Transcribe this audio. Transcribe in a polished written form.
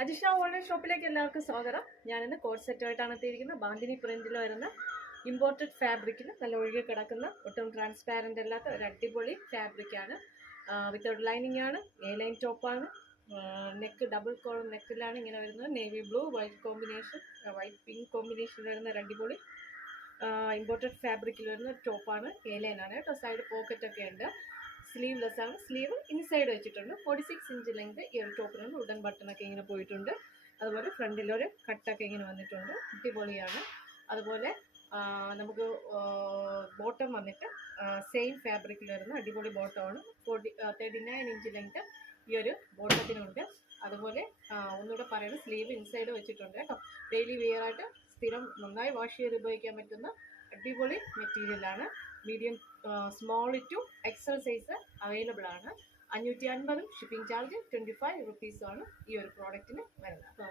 Ajisha online ഷോപ്പിലേക്ക് എല്ലാവർക്കും സ്വാഗതം. ഞാനിന്ന് കോഡ് സെറ്റുമായിട്ടാണ് എത്തിയിരിക്കുന്നത്. ബാന്തിനി പ്രിന്റിൽ വരുന്ന ഇമ്പോർട്ടഡ് ഫാബ്രിക്കിൽ നല്ല ഒഴുകി കിടക്കുന്ന ഒട്ടും ട്രാൻസ്പാരൻ്റ് അല്ലാത്ത ഒരു അടിപൊളി ഫാബ്രിക്കാണ്. വിത്തൗട്ട് ലൈനിങ് ആണ്. എ ലൈൻ ടോപ്പാണ്. നെക്ക് ഡബിൾ കോളം നെക്കിലാണ് ഇങ്ങനെ വരുന്നത്. Navy blue white combination, white pink combination വരുന്ന ഒരു അടിപൊളി ഇമ്പോർട്ടഡ് ഫാബ്രിക്കിൽ വരുന്ന ടോപ്പാണ്. എ ലൈൻ ആണ് കേട്ടോ. സൈഡ് പോക്കറ്റൊക്കെ ഉണ്ട്. സ്ലീവ്ലെസ് ആണ്. സ്ലീവ് ഇൻസൈഡ് വെച്ചിട്ടുണ്ട്. 46 ഇഞ്ച് ലെങ്ത് ഈ ഒരു ടോപ്പിനുണ്ട്. ഉടൻ ബട്ടണൊക്കെ ഇങ്ങനെ പോയിട്ടുണ്ട്. അതുപോലെ ഫ്രണ്ടിലൊരു കട്ടൊക്കെ ഇങ്ങനെ വന്നിട്ടുണ്ട്. അടിപൊളിയാണ്. അതുപോലെ നമുക്ക് ബോട്ടം വന്നിട്ട് സെയിം ഫാബ്രിക്കിൽ വരുന്ന അടിപൊളി ബോട്ടമാണ്. 39 ഇഞ്ച് ലെങ്ത് ഈ ഒരു ബോട്ടത്തിനുണ്ട്. അതുപോലെ ഒന്നുകൂടെ പറയുന്നത്, സ്ലീവ് ഇൻസൈഡ് വെച്ചിട്ടുണ്ട് കേട്ടോ. ഡെയിലി വെയർ ആയിട്ട് സ്ഥിരം നന്നായി വാഷ് ചെയ്ത് ഉപയോഗിക്കാൻ പറ്റുന്ന അടിപൊളി മെറ്റീരിയലാണ്. Medium small to XL size available ആണ്. 550 ഷിപ്പിംഗ് ചാർജ് 25 റുപ്പീസാണ് ഈ ഒരു പ്രോഡക്റ്റിന് വരുന്നത്.